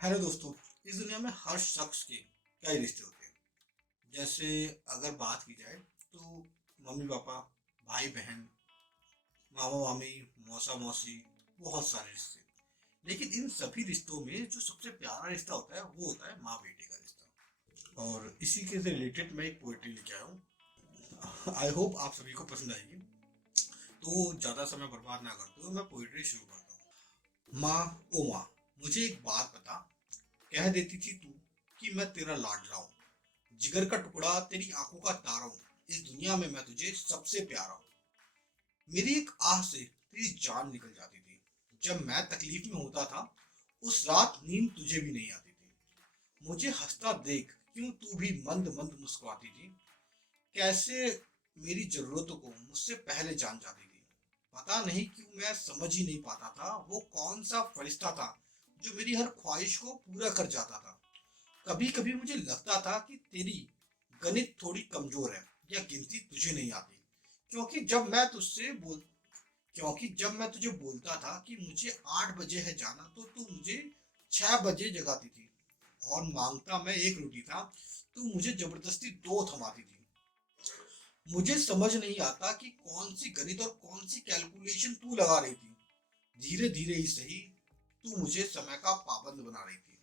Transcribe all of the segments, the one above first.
Hello दोस्तों। इस दुनिया में हर शख्स के कई रिश्ते होते हैं। जैसे अगर बात की जाए तो मम्मी पापा, भाई बहन, मामा मामी, मौसा मौसी, बहुत सारे रिश्ते। लेकिन इन सभी रिश्तों में जो सबसे प्यारा रिश्ता होता है वो होता है माँ बेटे का रिश्ता। और इसी के रिलेटेड मैं एक पोएट्री लेके आया हूँ। आई होप आप सभी को पसंद आएगी। तो ज़्यादा समय बर्बाद ना करते हुए मैं पोएट्री शुरू करता हूँ। माँ, ओ माँ, मुझे एक बात बता। कह देती थी तू कि मैं तेरा लाडला हूँ, जिगर का टुकड़ा, तेरी आंखों का तारा हूँ। इस दुनिया में मैं तुझे सबसे प्यारा हूँ। मेरी एक आह से तेरी जान निकल जाती थी। जब मैं तकलीफ में होता था, उस रात नींद तुझे भी नहीं आती थी। मुझे हंसता देख क्यों तू भी मंद मंद मुस्कुराती थी। कैसे मेरी जरूरतों को मुझसे पहले जान जाती थी। पता नहीं क्यों मैं समझ ही नहीं पाता था वो कौन सा फरिश्ता था जो मेरी हर ख्वाहिश को पूरा कर जाता था। कभी कभी मुझे लगता था कि तेरी गणित थोड़ी कमजोर है या गिनती तुझे नहीं आती। क्योंकि जब मैं तुझसे बोल क्योंकि जब मैं तुझे बोलता था कि मुझे 8 बजे है जाना तो तू मुझे 6 बजे जगाती थी। और मांगता मैं एक रोटी था, तू मुझे जबरदस्ती दो थमाती थी। मुझे समझ नहीं आता कि कौन सी गणित और कौन सी कैलकुलेशन तू लगा रही थी। धीरे धीरे ही सही, तू मुझे समय का पाबंद बना रही थी।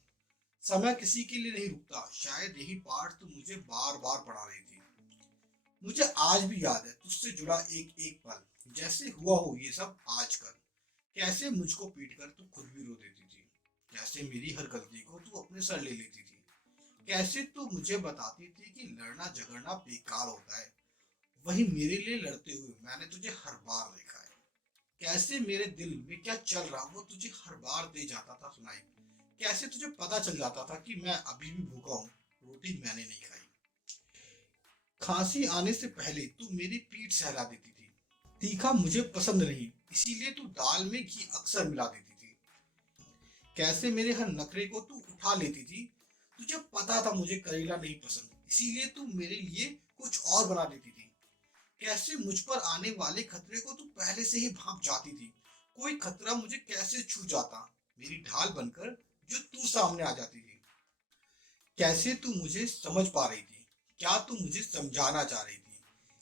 समय किसी के लिए नहीं रुकता, शायद यही पाठ तू मुझे बार बार पढ़ा रही थी। मुझे आज भी याद है तुझसे जुड़ा एक एक पल, जैसे हुआ हो ये सब आज कर। कैसे मुझको पीट कर तू खुद भी रो देती थी। कैसे मेरी हर गलती को तू अपने सर ले लेती थी। कैसे तू मुझे बताती थी कि लड़ना झगड़ना बेकार होता है। वही मेरे लिए लड़ते हुए मैंने तुझे हर बार देखा है। कैसे मेरे दिल में क्या चल रहा वो तुझे हर बार दे जाता था सुनाई। कैसे तुझे पता चल जाता था कि मैं अभी भी भूखा हूँ, रोटी मैंने नहीं खाई। खांसी आने से पहले तू मेरी पीठ सहला देती थी। तीखा मुझे पसंद नहीं, इसीलिए तू दाल में घी अक्सर मिला देती थी। कैसे मेरे हर नखरे को तू उठा लेती थी। तुझे पता था मुझे करेला नहीं पसंद, इसीलिए तू मेरे लिए कुछ और बना देती थी। कैसे मुझ पर आने वाले खतरे को तू पहले से ही भांप जाती थी। कोई खतरा मुझे कैसे छू जाता, मेरी ढाल बनकर जो तू सामने आ जाती थी। कैसे तू मुझे समझ पा रही थी, क्या तू मुझे समझाना चाह रही थी।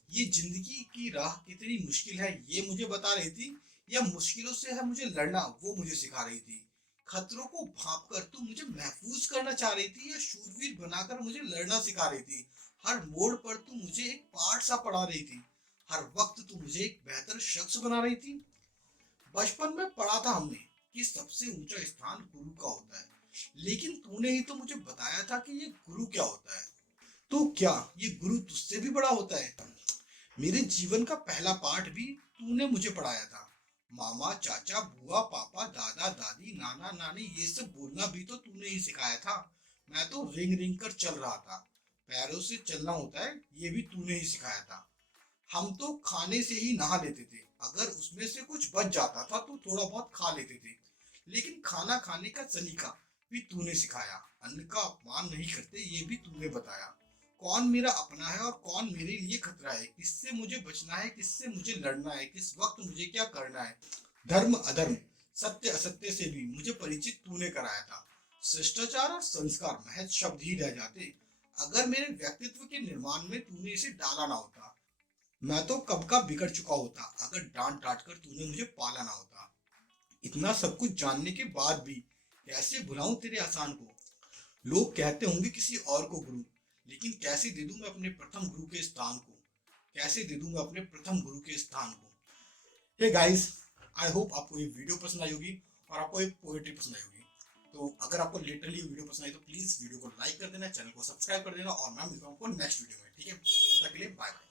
ये जिंदगी की राह कितनी मुश्किल है ये मुझे बता रही थी, या मुश्किलों से है मुझे लड़ना वो मुझे सिखा रही थी। खतरों को भाप कर तू मुझे महफूज करना चाह रही थी, या शूरवीर बनाकर मुझे लड़ना सिखा रही थी। हर मोड़ पर तू मुझे एक पाठ सा पढ़ा रही थी। हर वक्त तू मुझे एक बेहतर शख्स बना रही थी। बचपन में पढ़ा था हमने कि सबसे ऊंचा स्थान गुरु का होता है। लेकिन तूने ही तो मुझे बताया था कि ये गुरु क्या होता है। तो क्या ये गुरु तुझसे भी बड़ा होता है? मेरे जीवन का पहला पाठ भी तूने मुझे पढ़ाया था। मामा, चाचा, बुआ, पापा, दादा, दादी, नाना, नानी, ये सब बोलना भी तो तूने ही सिखाया था। मैं तो रिंग रिंग कर चल रहा था। पैरों से चलना होता है ये भी तूने ही सिखाया था। हम तो खाने से ही नहा लेते थे, अगर उसमें से कुछ बच जाता था तो थोड़ा बहुत खा लेते थे। लेकिन खाना खाने का सलीका भी तूने सिखाया। अन्न का अपमान नहीं करते ये भी तूने बताया। कौन मेरा अपना है और कौन मेरे लिए खतरा है, किससे मुझे बचना है, किससे मुझे लड़ना है, किस वक्त मुझे क्या करना है। धर्म अधर्म, सत्य असत्य से भी मुझे परिचित तूने कराया था। शिष्टाचार और संस्कार महज शब्द ही रह जाते अगर मेरे व्यक्तित्व के निर्माण में तूने इसे डाला ना होता। मैं तो कब का बिगड़ चुका होता अगर डांट डांट कर तूने मुझे पाला ना होता। इतना सब कुछ जानने के बाद भी कैसे भुलाऊं तेरे एहसान को। लोग कहते होंगे किसी और को गुरु, लेकिन कैसे दे दूं मैं अपने प्रथम गुरु के स्थान को। कैसे दे दूं मैं अपने प्रथम गुरु के स्थान को। हे गाइस, आई होप आपको ये वीडियो पसंद आई होगी और आपको ये पोएट्री पसंद आई होगी। तो अगर आपको लिटरली वीडियो पसंद आई तो प्लीज वीडियो को लाइक कर देना, चैनल को सब्सक्राइब कर देना, और मैं मिलता हूँ आपको नेक्स्ट वीडियो में। ठीक है, तब तक के लिए बाय बाय।